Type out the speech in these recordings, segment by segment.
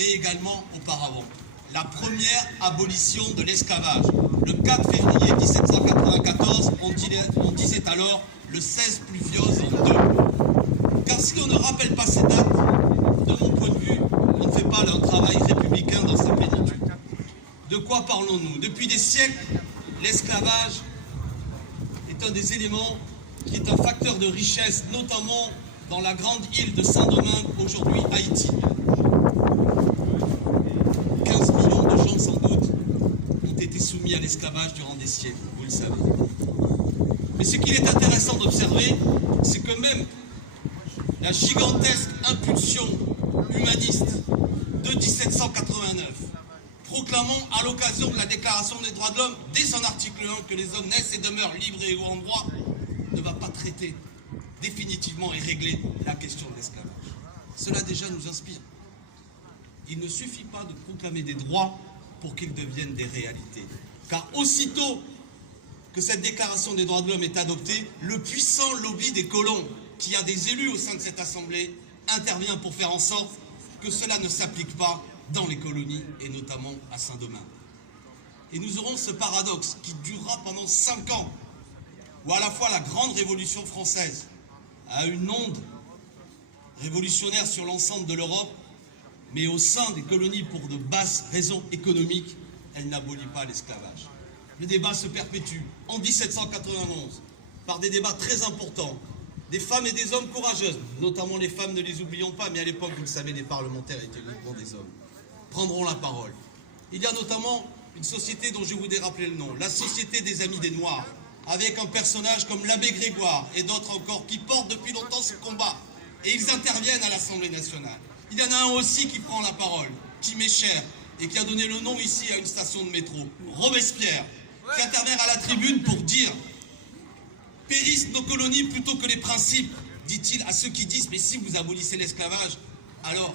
mais également auparavant. La première abolition de l'esclavage, le 4 février 1794, on disait alors le 16 pluviose en deux. Car si on ne rappelle pas ces dates, de mon point de vue, on ne fait pas leur travail républicain dans sa plénitude. De quoi parlons-nous? Depuis des siècles, l'esclavage est un des éléments qui est un facteur de richesse, notamment dans la grande île de Saint-Domingue, aujourd'hui Haïti. 15 millions de gens, sans doute, ont été soumis à l'esclavage durant des siècles, vous le savez. Mais ce qu'il est intéressant d'observer, c'est que même la gigantesque impulsion humaniste de 1789, proclamant à l'occasion de la Déclaration des droits de l'homme, dès son article 1, que les hommes naissent et demeurent libres et égaux en droit, ne va pas traiter définitivement et régler la question de l'esclavage. Cela déjà nous inspire. Il ne suffit pas de proclamer des droits pour qu'ils deviennent des réalités. Car aussitôt que cette Déclaration des droits de l'homme est adoptée, le puissant lobby des colons, qui a des élus au sein de cette Assemblée, intervient pour faire en sorte que cela ne s'applique pas dans les colonies, et notamment à Saint-Domingue. Et nous aurons ce paradoxe qui durera pendant 5 ans, où à la fois la grande révolution française a une onde révolutionnaire sur l'ensemble de l'Europe, mais au sein des colonies, pour de basses raisons économiques, elle n'abolit pas l'esclavage. Le débat se perpétue en 1791 par des débats très importants, des femmes et des hommes courageuses, notamment les femmes, ne les oublions pas, mais à l'époque, vous le savez, les parlementaires étaient uniquement des hommes, prendront la parole. Il y a notamment une société dont je voudrais rappeler le nom, la Société des Amis des Noirs, avec un personnage comme l'abbé Grégoire et d'autres encore qui portent depuis longtemps ce combat. Et ils interviennent à l'Assemblée nationale. Il y en a un aussi qui prend la parole, qui m'est cher, et qui a donné le nom ici à une station de métro, Robespierre, qui intervient à la tribune pour dire « Périssent nos colonies plutôt que les principes », dit-il à ceux qui disent « Mais si vous abolissez l'esclavage, alors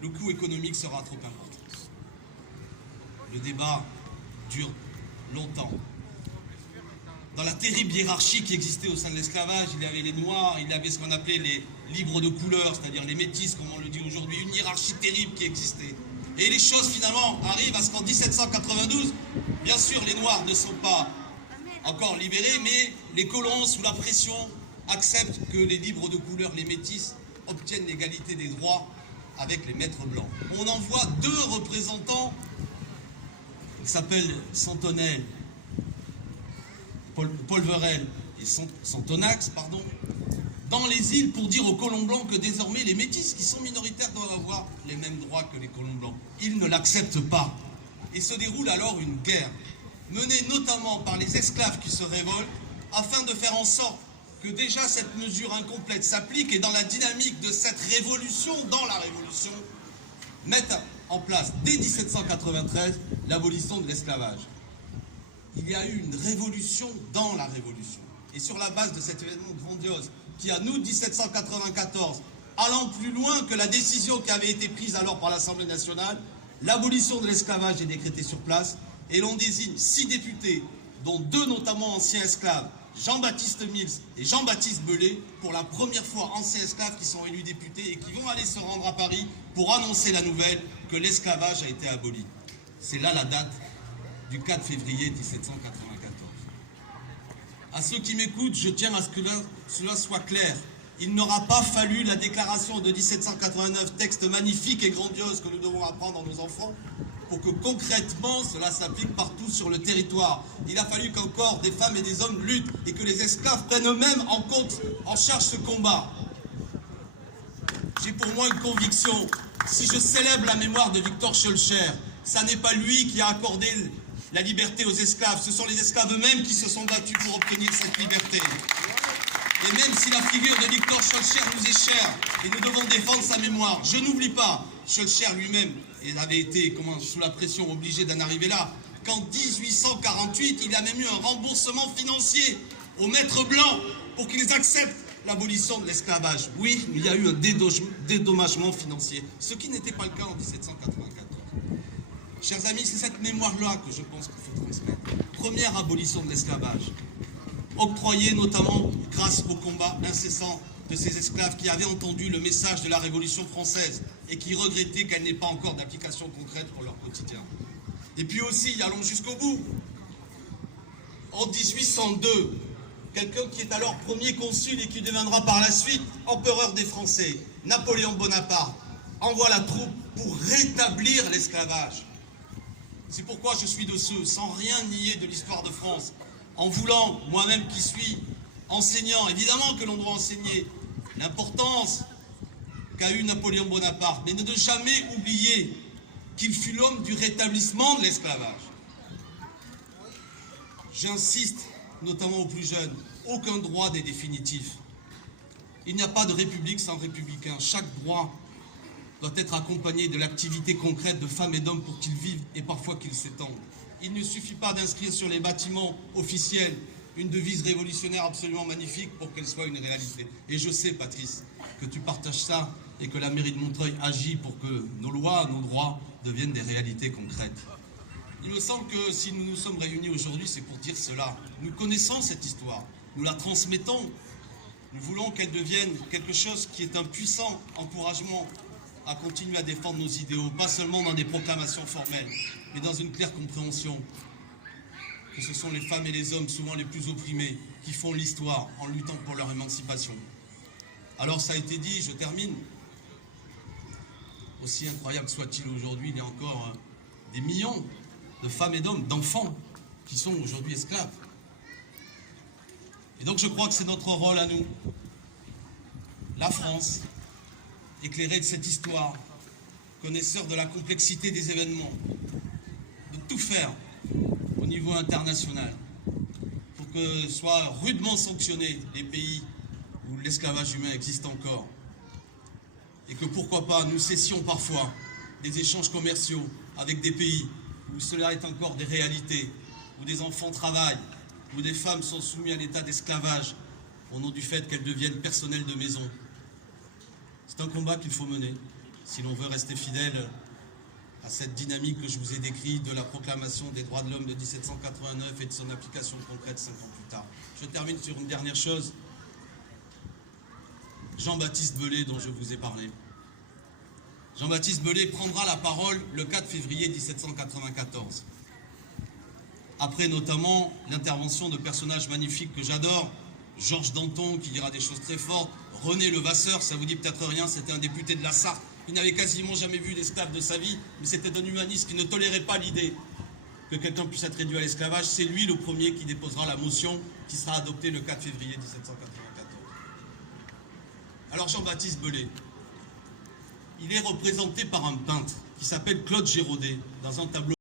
le coût économique sera trop important ». Le débat dure longtemps. Dans la terrible hiérarchie qui existait au sein de l'esclavage, il y avait les Noirs, il y avait ce qu'on appelait les libres de couleur, c'est-à-dire les métis, comme on le dit aujourd'hui, une hiérarchie terrible qui existait. Et les choses finalement arrivent à ce qu'en 1792, bien sûr les Noirs ne sont pas encore libérés, mais les colons, sous la pression, acceptent que les libres de couleur, les métis, obtiennent l'égalité des droits avec les maîtres blancs. On envoie 2 représentants, qui s'appellent Santonel, Polverel et Santonax, pardon, dans les îles pour dire aux colons blancs que désormais les métis qui sont minoritaires doivent avoir les mêmes droits que les colons blancs. Ils ne l'acceptent pas. Et se déroule alors une guerre, menée notamment par les esclaves qui se révoltent, afin de faire en sorte que déjà cette mesure incomplète s'applique et dans la dynamique de cette révolution, dans la révolution, mettent en place dès 1793 l'abolition de l'esclavage. Il y a eu une révolution dans la révolution. Et sur la base de cet événement grandiose, qui en août 1794, allant plus loin que la décision qui avait été prise alors par l'Assemblée nationale, l'abolition de l'esclavage est décrétée sur place, et l'on désigne 6 députés, dont 2 notamment anciens esclaves, Jean-Baptiste Mills et Jean-Baptiste Belay, pour la première fois anciens esclaves qui sont élus députés et qui vont aller se rendre à Paris pour annoncer la nouvelle que l'esclavage a été aboli. C'est là la date du 4 février 1794. À ceux qui m'écoutent, je tiens à ce que cela soit clair. Il n'aura pas fallu la déclaration de 1789, texte magnifique et grandiose que nous devons apprendre à nos enfants, pour que concrètement cela s'applique partout sur le territoire. Il a fallu qu'encore des femmes et des hommes luttent et que les esclaves prennent eux-mêmes en charge ce combat. J'ai pour moi une conviction, si je célèbre la mémoire de Victor Schœlcher, ça n'est pas lui qui a accordé la liberté aux esclaves, ce sont les esclaves eux-mêmes qui se sont battus pour obtenir cette liberté. Et même si la figure de Victor Schœlcher nous est chère, et nous devons défendre sa mémoire, je n'oublie pas, Schœlcher lui-même avait été, sous la pression, obligé d'en arriver là, qu'en 1848, il a même eu un remboursement financier aux maîtres blancs pour qu'ils acceptent l'abolition de l'esclavage. Oui, il y a eu un dédommagement financier, ce qui n'était pas le cas en 1794. Chers amis, c'est cette mémoire-là que je pense qu'il faut transmettre. Première abolition de l'esclavage, octroyée notamment grâce au combat incessant de ces esclaves qui avaient entendu le message de la Révolution française et qui regrettaient qu'elle n'ait pas encore d'application concrète pour leur quotidien. Et puis aussi, allons jusqu'au bout, en 1802, quelqu'un qui est alors premier consul et qui deviendra par la suite empereur des Français, Napoléon Bonaparte, envoie la troupe pour rétablir l'esclavage. C'est pourquoi je suis de ceux, sans rien nier de l'histoire de France, en voulant, moi-même qui suis enseignant, évidemment que l'on doit enseigner l'importance qu'a eu Napoléon Bonaparte, mais de ne jamais oublier qu'il fut l'homme du rétablissement de l'esclavage. J'insiste, notamment aux plus jeunes, aucun droit n'est définitif. Il n'y a pas de république sans républicain. Chaque droit doit être accompagné de l'activité concrète de femmes et d'hommes pour qu'ils vivent et parfois qu'ils s'étendent. Il ne suffit pas d'inscrire sur les bâtiments officiels une devise révolutionnaire absolument magnifique pour qu'elle soit une réalité. Et je sais, Patrice, que tu partages ça et que la mairie de Montreuil agit pour que nos lois, nos droits deviennent des réalités concrètes. Il me semble que si nous nous sommes réunis aujourd'hui, c'est pour dire cela. Nous connaissons cette histoire, nous la transmettons. Nous voulons qu'elle devienne quelque chose qui est un puissant encouragement à continuer à défendre nos idéaux, pas seulement dans des proclamations formelles, mais dans une claire compréhension que ce sont les femmes et les hommes, souvent les plus opprimés, qui font l'histoire en luttant pour leur émancipation. Alors ça a été dit, je termine. Aussi incroyable soit-il aujourd'hui, il y a encore des millions de femmes et d'hommes, d'enfants, qui sont aujourd'hui esclaves. Et donc je crois que c'est notre rôle à nous, la France, éclairée de cette histoire, connaisseur de la complexité des événements, de tout faire au niveau international pour que soient rudement sanctionnés les pays où l'esclavage humain existe encore. Et que pourquoi pas nous cessions parfois des échanges commerciaux avec des pays où cela est encore des réalités, où des enfants travaillent, où des femmes sont soumises à l'état d'esclavage au nom du fait qu'elles deviennent personnel de maison. C'est un combat qu'il faut mener si l'on veut rester fidèle à cette dynamique que je vous ai décrite de la proclamation des droits de l'homme de 1789 et de son application concrète 5 ans plus tard. Je termine sur une dernière chose. Jean-Baptiste Belay, dont je vous ai parlé. Jean-Baptiste Belay prendra la parole le 4 février 1794. Après notamment l'intervention de personnages magnifiques que j'adore, Georges Danton qui dira des choses très fortes, René Levasseur, ça vous dit peut-être rien, c'était un député de la Sarthe, il n'avait quasiment jamais vu d'esclave de sa vie, mais c'était un humaniste qui ne tolérait pas l'idée que quelqu'un puisse être réduit à l'esclavage. C'est lui le premier qui déposera la motion qui sera adoptée le 4 février 1794. Alors Jean-Baptiste Belay, il est représenté par un peintre qui s'appelle Claude Giraudet dans un tableau